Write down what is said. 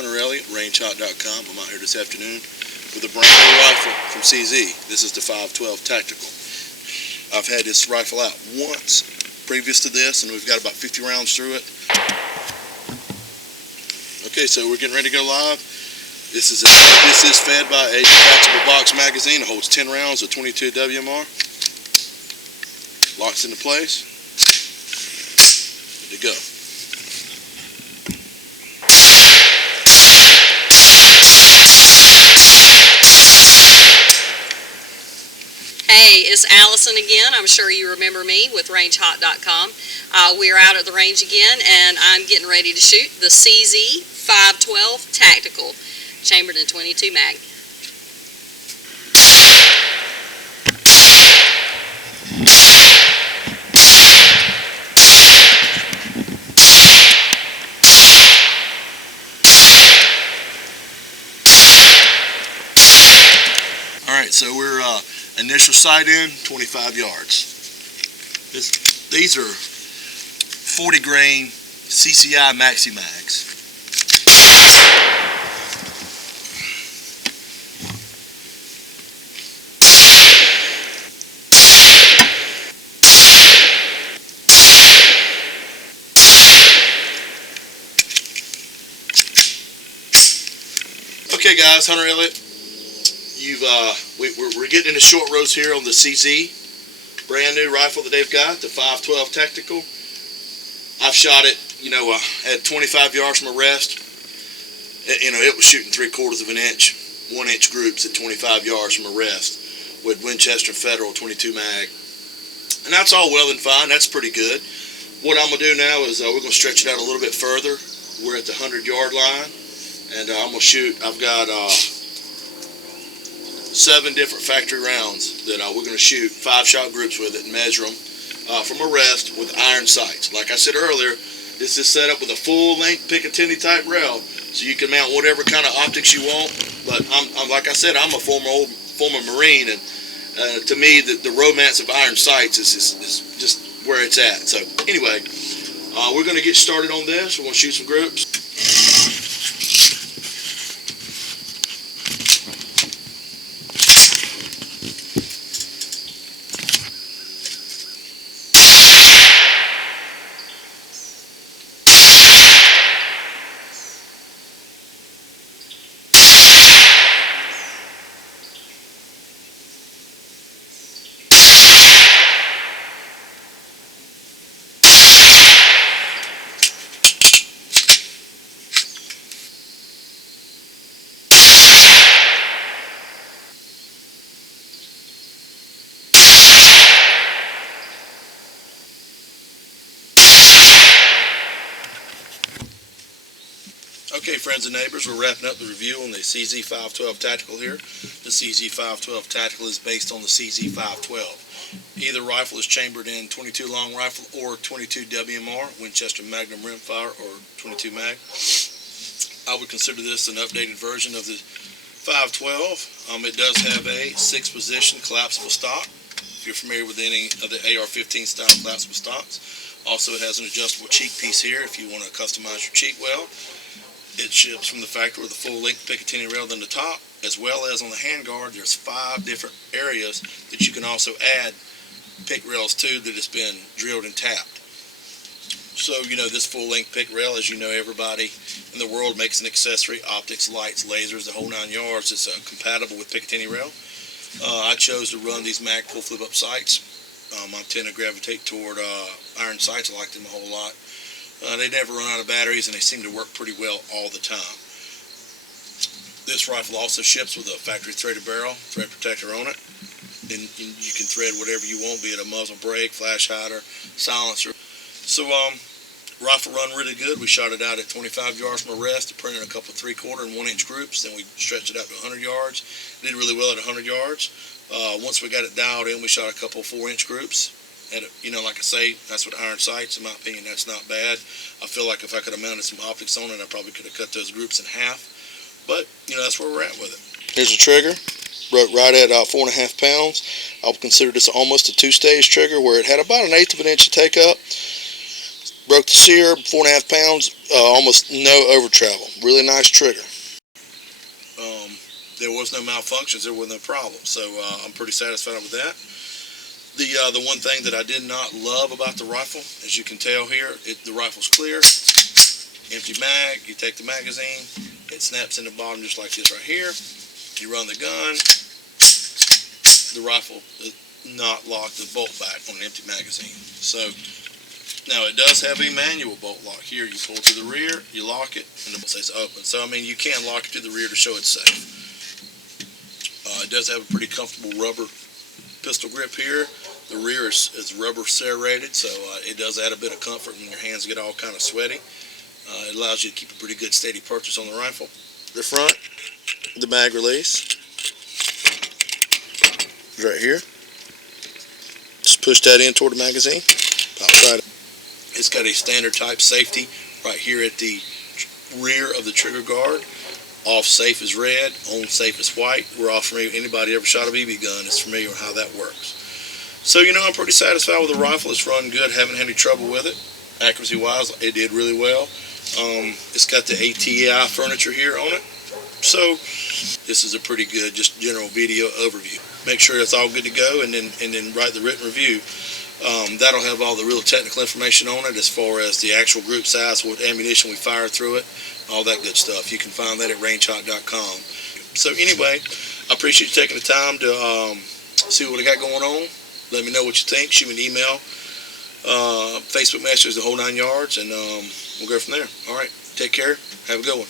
Hunter Elliott, rangehot.com. I'm out here this afternoon with a brand new rifle from CZ. This is the 512 Tactical. I've had this rifle out once previous to this, and we've got about 50 rounds through it. Okay, so we're getting ready to go live. This is fed by a detachable box magazine. It holds 10 rounds of 22 WMR. Locks into place. Good to go. Hey, it's Allison again. I'm sure you remember me with rangehot.com. We're out at the range again, and I'm getting ready to shoot the CZ 512 Tactical, chambered in 22 mag. Alright, so we're initial sight in 25 yards. These are 40 grain CCI Maxi Mags. Okay guys, Hunter Elliott. We're getting into short rows here on the CZ, brand new rifle that they've got, the 512 Tactical. I've shot it, at 25 yards from a rest. It was shooting 3/4 of an inch, 1-inch groups at 25 yards from a rest with Winchester Federal 22 mag. And that's all well and fine. That's pretty good. What I'm going to do now is we're going to stretch it out a little bit further. We're at the 100-yard line, and I'm going to shoot. I've got 7 different factory rounds that we're going to shoot 5-shot groups with it and measure them from a rest with iron sights. Like I said earlier, this is set up with a full-length Picatinny type rail, so you can mount whatever kind of optics you want. But like I said, I'm a former Marine, and to me, the romance of iron sights is just where it's at. So anyway, we're going to get started on this. We're going to shoot some groups. Okay, friends and neighbors, we're wrapping up the review on the CZ 512 Tactical here. The CZ 512 Tactical is based on the CZ 512. Either rifle is chambered in 22 long rifle or 22 WMR, Winchester Magnum rimfire or 22 mag. I would consider this an updated version of the 512. It does have a 6-position collapsible stock, if you're familiar with any of the AR-15 style collapsible stocks. Also, it has an adjustable cheek piece here if you want to customize your cheek well. It ships from the factory with a full-length Picatinny rail on the top, as well as on the handguard. There's 5 different areas that you can also add pick rails to that has been drilled and tapped. So, this full-length pick rail, as you know, everybody in the world makes an accessory, optics, lights, lasers, the whole 9 yards. It's compatible with Picatinny rail. I chose to run these mag pull flip-up sights. I tend to gravitate toward iron sights. I like them a whole lot. They never run out of batteries, and they seem to work pretty well all the time. This rifle also ships with a factory threaded barrel, thread protector on it. And you can thread whatever you want, be it a muzzle brake, flash hider, silencer. So, rifle run really good. We shot it out at 25 yards from a rest. It printed a couple 3/4 and 1-inch groups. Then we stretched it out to 100 yards. Did really well at 100 yards. Once we got it dialed in, we shot a couple 4-inch groups. And, like I say, that's with iron sights. In my opinion, that's not bad. I feel like if I could have mounted some optics on it, I probably could have cut those groups in half. But, that's where we're at with it. Here's the trigger. Broke right at 4.5 pounds. I would consider this almost a 2-stage trigger, where it had about 1/8 of an inch to take up. Broke the sear, 4.5 pounds, almost no over travel. Really nice trigger. There was no malfunctions, there was no problem. So I'm pretty satisfied with that. The one thing that I did not love about the rifle, as you can tell here, the rifle's clear, empty mag. You take the magazine, it snaps in the bottom just like this right here. You run the gun, the rifle does not lock the bolt back on an empty magazine. So now it does have a manual bolt lock here. You pull to the rear, you lock it, and the bolt says open. So I mean, you can lock it to the rear to show it's safe. It does have a pretty comfortable rubber pistol grip here. The rear is rubber serrated, so it does add a bit of comfort when your hands get all kind of sweaty. It allows you to keep a pretty good steady purchase on the rifle. The front, the mag release, is right here. Just push that in toward the magazine. Pops right. It's got a standard type safety right here at the rear of the trigger guard. Off safe is red, on safe is white. We're all familiar. Anybody ever shot a BB gun is familiar with how that works. So, you know, I'm pretty satisfied with the rifle. It's run good. Haven't had any trouble with it. Accuracy-wise, it did really well. It's got the ATI furniture here on it. So, this is a pretty good, just general video overview. Make sure that's all good to go, and then write the written review. That'll have all the real technical information on it as far as the actual group size, what ammunition we fire through it, all that good stuff. You can find that at rangehot.com. So anyway, I appreciate you taking the time to see what I got going on. Let me know what you think. Shoot me an email, Facebook messages, the whole 9 yards, and we'll go from there. All right, take care. Have a good one.